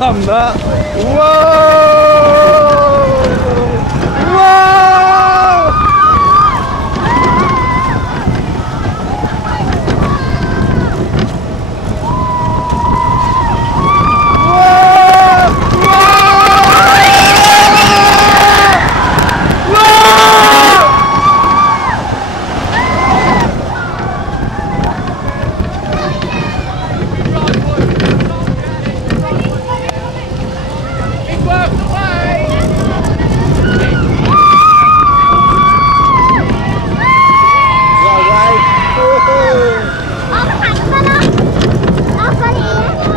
Thunder. Whoa! Whoa!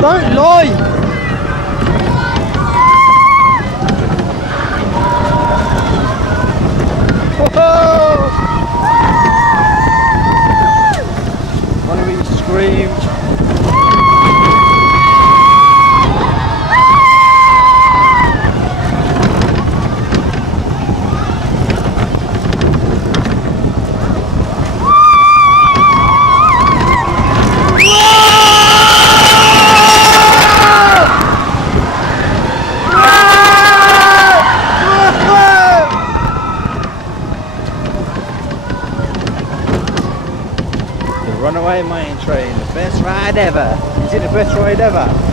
Don't lie! Whoa! One of these screamed. Runaway mine train, the best ride ever. Is it the best ride ever?